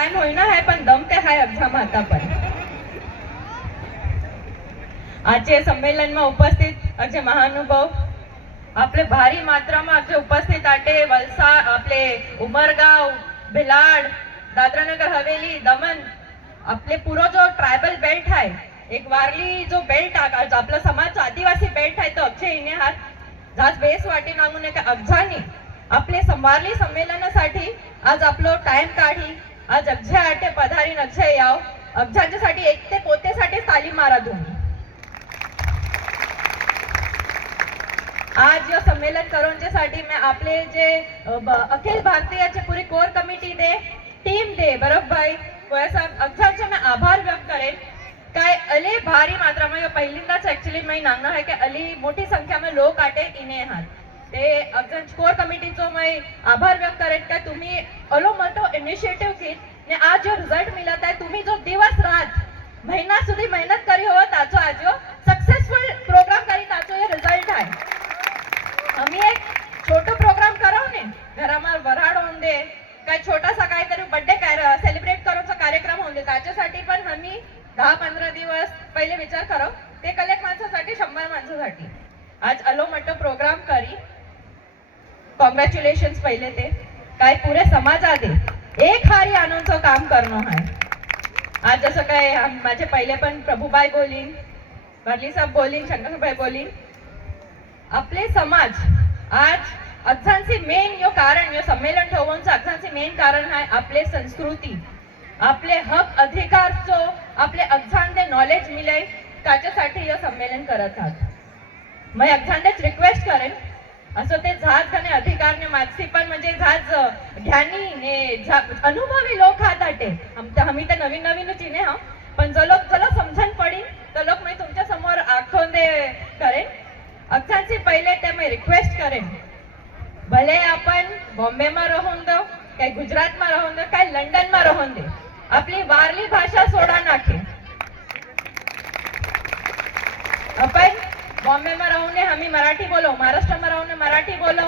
Time होईना आहे पण दम ते हाय एक्झाम आता पण आजचे संमेलનમાં उपस्थित अजे महानुभाव आपले भारी मात्राમાં જે ઉપસ્થિત આટે વલસાડ आपले ઉમરગાંવ ભિલાડ દાદરાનગર હવેલી દમણ आपले पुरो जो ट्रायबल बेल्ट आहे एक वारली जो बेल्ट आपला समाज आदिवासी बेल्ट आहे तो अक्षय इने हात जाच बेस वाटी नांगून एका अगझानी आपले संवारली संमेलनासाठी आज आपलो टाइम काढी आज अक्षय आटे पधारीन अक्षय याव अगझांच्यासाठी एक ते पोतेसाठी ताली मारा तुम्ही आज यो संमेलन करूनच्यासाठी मैं आपले जे अखिल भारतीय पूरी कोर कमिटी दे टीम दे बरोबर भाई वैसा अक्षरशः मैं आभार व्यक्त करें काय अली भारी मात्रा में पहिल्यांदाच ऍक्च्युअली मैं नांगना है कि अली मोठी संख्या में लोक आटे इने हात ते अक्षर कोर कमिटीचो मैं आभार व्यक्त करें का तुम्ही अलो मोठो इनिशिएटिव्ह की ने आज जो रिझल्ट मिळत आहे तुम्ही जो दिवस रात महीना सुधी मेहनत करी हो ताचो आज यो सक्सेसफुल प्रोग्राम करी ताचो ये रिझल्ट आहे आम्ही एक छोटो प्रोग्राम कराव ने घरामध्ये वराड होऊन दे काय छोटासा काहीतरी बर्थडे सेलिब्रेट करूचा कार्यक्रम होऊन दे त्याच्यासाठी पण आम्ही 10-15 दिवस पहिले विचार कराव ते कलेक्ट माणसासाठी 100 माणसासाठी आज अलो मोठो प्रोग्राम करी कॉंग्रॅच्युलेशन्स पहिले ते काय पुरे समाजात एक हारी आणूनचं काम करणं आहे आज जसं काय माझे पहिले पण प्रभुबाई बोलीन भरली साहेब बोलीन शंकरभाई बोलीन आपले समाज आज अक्षांचे मेन यो कारण यो संमेलन ठेवूनचं अक्षांचे मेन कारण आहे आपले संस्कृती आपले हक अधिकार जो आपले अक्षांचे नॉलेज मिळे त्याच्यासाठी यो संमेलन करत आहात मैं अक्षांतेच रिक्वेस्ट करेन असं ते झाज आणि अधिकारने मागसी पण म्हणजे झाज ज्ञानी ने अनुभवी लोक हात आटे आम्ही तर नवीन नवीन चिने हा पण जो लोक समजून पडी तो लोक मी तुमच्या समोर आखवून दे करेन अक्षांची पहिले ते मी रिक्वेस्ट करेन भले आपण बॉम्बे में राहून दो काय गुजरात में राहून दो काय लंडन में राहून दे आपली वारली भाषा सोडा नाखे अपन बॉम्बे में राहून हमी मराठी बोलो महाराष्ट्र में राहून मराठी बोलो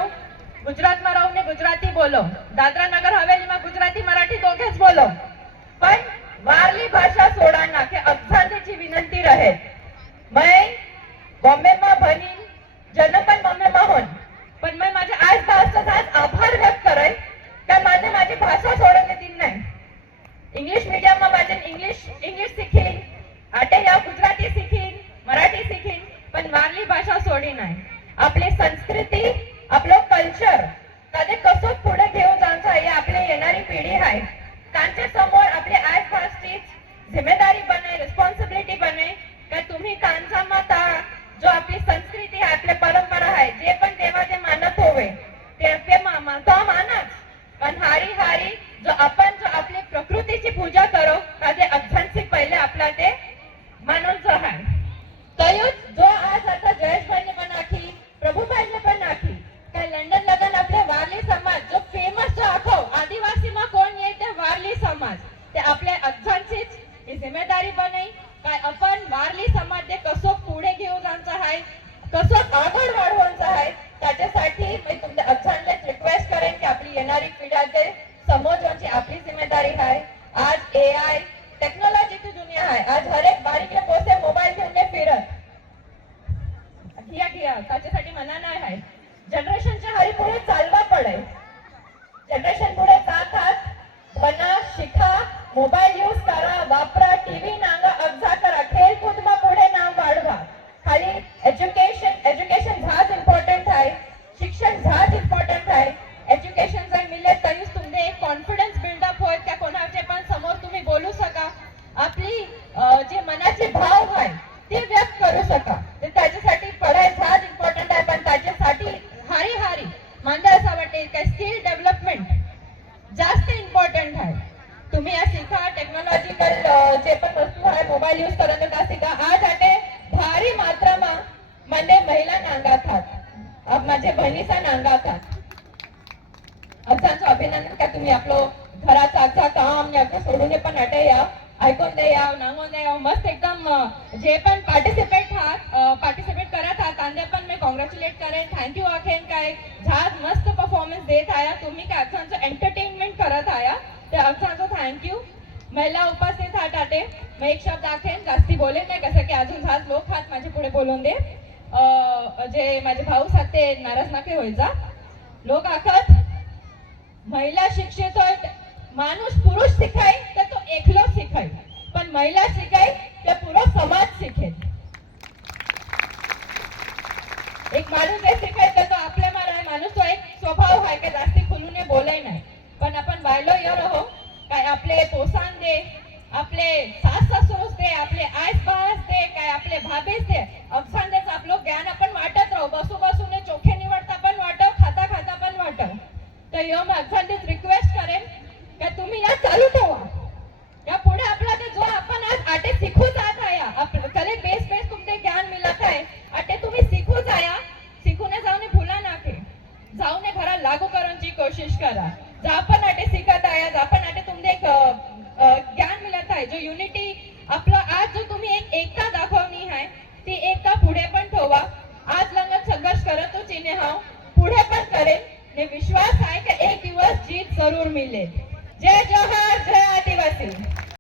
गुजरात में राहून गुजराती बोलो दादरा नगर हवेली में गुजराती मराठी दोघेच बोलो पण वारली भाषा सोडा नाखे अक्षांची विनंती रहे मैं बॉम्बे में भनी जन्म पण बॉम्बे में होन पण मैं माझे आज भाषेचा आभार व्यक्त करे का माझी भाषा सोडून देतील नाही इंग्लिश मीडियम में माझे इंग्लिश सीखीन आटे या गुजराती सीखीन मराठी सीखीन पण वारली भाषा सोडी नाही आपली संस्कृती आपलं कल्चर कधी कसं पुढे घेऊन जायचं हे आपली येणारी पिढी आहे त्यांच्या समोर आपली आज भाषेची जिम्मेदारी बने रिस्पॉन्सिबिलिटी बने का तुम्ही त्यांचा माता जो आपली संस्कृती आहे आपली परंपरा आहे जे पण देवा ते मानत होवे ते मानच पण हारी हारी जो आपली प्रकृतीची पूजा करो काजे अक्षांची पहिले आपला ते मानून जो आहे तयुज जो आज आता जयेश भाईने पण आखी प्रभुभाईने पण आखी काय लंडन लगन आपले वारली समाज जो फेमस जो आखो आदिवासी मा कोण येते वारली समाज ते आपल्या अक्षांचीच ही जिम्मेदारी बने काय आपण वारली समाज ते कसो पुढे घेऊन जायचं आहे कसं आगळ वाढवायचं आहे त्याच्यासाठी मी तुमच्या अक्षांनाच रिक्वेस्ट करेन की आपली येणारी पिढी ते समजवायची आपली जिम्मेदारी आहे आज AI टेक्नॉलॉजीची दुनिया आहे आज हर एक बारीक पोसे मोबाईल घेऊन फिरत घिया त्याच्यासाठी मना नाही आहे जनरेशनच्या हरी पुढे चालवा पडे जनरेशन पुढे जातात बना शिका मोबाईल यूज करा वापरा टीव्ही नांगा अगजा करा खेळकूद मा पुढे नाव वाढवा खाली एज्युकेशन झाज इम्पॉर्टंट आहे शिक्षण झाज इम्पॉर्टंट आहे एज्युकेशन जर मिळले तरीच तुमचे एक कॉन्फिडन्स बिल्डअप होईल त्या कोणाचे पण समोर तुम्ही बोलू सका आपली जे मनाचे भाव आहे ते व्यक्त करू सका तर त्याच्यासाठी पढाई झाज इम्पॉर्टंट आहे पण त्याच्यासाठी हारी माझ्या असं वाटते काय स्किल डेव्हलपमेंट जास्त इम्पॉर्टंट आहे तुम्ही या शिका टेक्नॉलॉजिकल जे पण वस्तू आहे मोबाईल यूज करणं का शिका आज आटे भारी मात्रामा म्हणजे महिला नांगात हात अब माझे बहिणीचा नांगात हात अक्षांचं अभिनंदन का तुम्ही आपलं घराचं अक्षा काम या सोडून पण अटे या ऐकून दे या नांगून दे या मस्त एकदम जे पण पार्टिसिपेट करत आहात त्यांना पण मी कॉंग्रॅच्युलेट करेन थँक्यू आखेन काय झाज मस्त परफॉर्मन्स देत आया तुम्ही काय अक्षांचं एंटरटेनमेंट करत आया त्या अक्षांचं थँक्यू महिला उपस्थित आहात आटे मैं एक शब्द आखेन जास्ती बोले नाही कसं की अजून हात लोक हात माझे पुढे बोलून दे जे माझे भाऊ सांगते नाराज नाके व्हायचा लोक आखत महिला शिक्षित होय माणूस पुरुष शिकाय तर तो एकलो शिकाय पण महिला शिकाय तर पुरो समाज शिकेल एक माणूस आहे शिकाय तर तो आपल्या माणूस तो एक स्वभाव आहे का जास्ती खुलून बोलाय नाही पण आपण बायलो यो रहो काय आपले पोसान दे आपले सास सासूस दे आपले आईस बास दे काय आपले भाभीस दे अवसांदेच आपलं ज्ञान आपण वाटत राहू बसू बसून चोखे निवडता पण वाटव खाता खाता पण वाटव तर यो मैं अवसांदेच रिक्वेस्ट करेन का तुम्ही या चालू ठेवा या पुढे आपला ते जो आपण आज आटे शिकूच आत आया चले बेस बेस तुमचे ज्ञान मिळत आहे आटे तुम्ही शिकूच आया शिकूने जाऊन भूला नाके जाऊन घरा लागू करण्याची कोशिश करा जा पण आटे शिकत आया जा पण आटे तुमचे ज्ञान मिळत आहे जो युनिटी आपलं आज जो तुम्ही एक एकता दाखवणी आहे ती एकता पुढे पण ठेवा आज लंगत संघर्ष करत तो चिन्हे हाव पुढे पण करेन ने विश्वास आहे की एक दिवस जीत जरूर मिळेल जय जोहार जय आदिवासी।